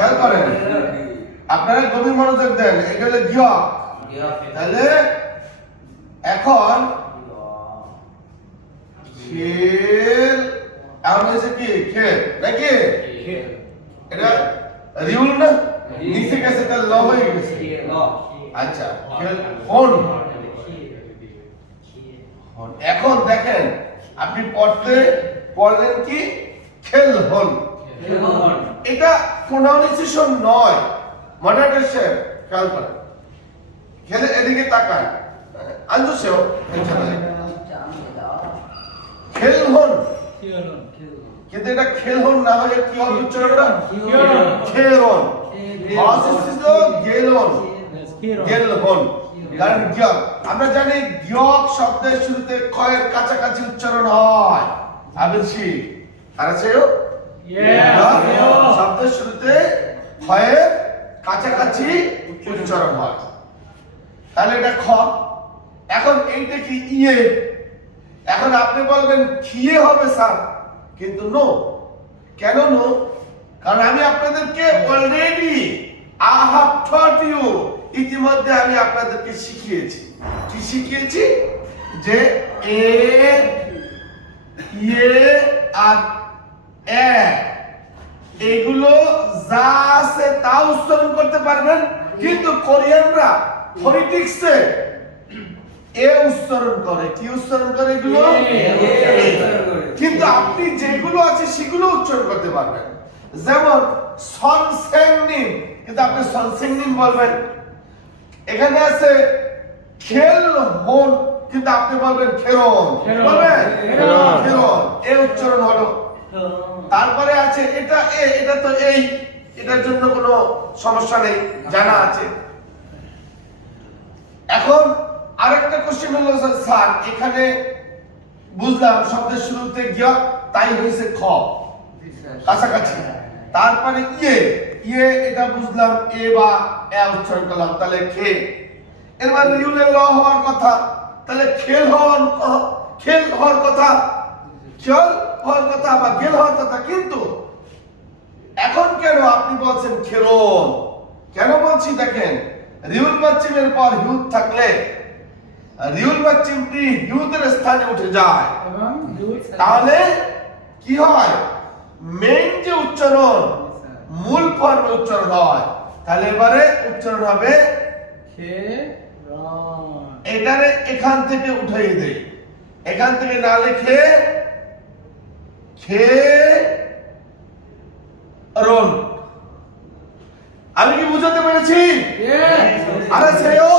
খেয়াল করেন। আপনারা গভীর মনোযোগ দেন এটা হলো গিয়ক তাহলে এখন খেল এখন হয়েছে কি? খেল নাকি এটা রিউল না? নিচে গেছে তাহলে ল হয়ে গেছে। আচ্ছা খেল হন। এখন দেখেন আপনি পড়তে পড়লেন কি? খেল হন এটা প্রোনাউন্সিয়েশন নয়। মডারেটর সাহেব, খেয়াল করেন। খেলে এদিকে তাকান। আনজু সেও খেল হন। কিন্তু এটা খেল হন না হয়ে কি হবে উচ্চারণটা? খেরন অসিস্থ গেলন গেলহন কারণ গিয়ক, আমরা জানি গিয়ক শব্দের শুরুতে ক্ষয়ের কাছাকাছি উচ্চারণ হয়। আবেশি আর আছেও শব্দের শুরুতে ক্ষয়ের কাছাকাছি উচ্চারণ হয়। তাহলে এটা খ। এখন এইটা কি ইয়ে? এখন আপনি বলবেন খিয়ে হবে স্যার। কিন্তু নো কেন নো কারণ আমি আপনাদেরকে already I have taught you ইতিমধ্যে আমি আপনাদেরকে শিখিয়েছি। কি শিখিয়েছি? যে এ ইয়ে আর এ এগুলো যা আছে তা উচ্চারণ করতে পারবেন কিন্তু কোরিয়ানরা ফোনেটিক্সে এ উচ্চারণ করে। কি উচ্চারণ করে এগুলো। কিন্তু আপনি যেগুলো আছে সেগুলো উচ্চারণ করতে পারবেন। যেমন সনসেংনিন কিন্তু আপনি সনসেংনিন বলবেন। এখানে আছে খেল হন কিন্তু আপনি বলবেন খেরন। বলবেন। খেরন এ উচ্চারণ হলো। তারপরে আছে এটা এ এটা তো এই। এটার জন্য কোনো সমস্যা নেই, জানা আছে। এখন আরেকটা কোশ্চেন হলো, স্যার, এখানে বুঝলাম, শব্দের শুরুতে গিয়া তাই হয়েছে খ। কাছাকাছি। তারপরে ইয়ে ইয়ে এটা বুঝলাম, এ বা এ উচ্চারণ করলাম, তাহলে খে। এবার রিউলে ল হওয়ার কথা, তাহলে খেল হওয়ার খেল হওয়ার কথা, খেল হওয়ার কথা বা গেল হওয়ার কথা, কিন্তু এখন কেন আপনি বলছেন খেরন কেন বলছি দেখেন রিউল বাচ্চিমের পর হিউত থাকলে রিউল বাচ্চিমটি হিউতের স্থানে উঠে যায়। তাহলে কি হয়? মেইন যে উচ্চারণ মূল ফর্মে উচ্চারণ হয়। তাহলে এবারে উচ্চারণ হবে এটারে এখান থেকে উঠাই দেই। এখান থেকে না লিখে খে রন আমি কি বুঝাতে পেরেছি? আরে সেও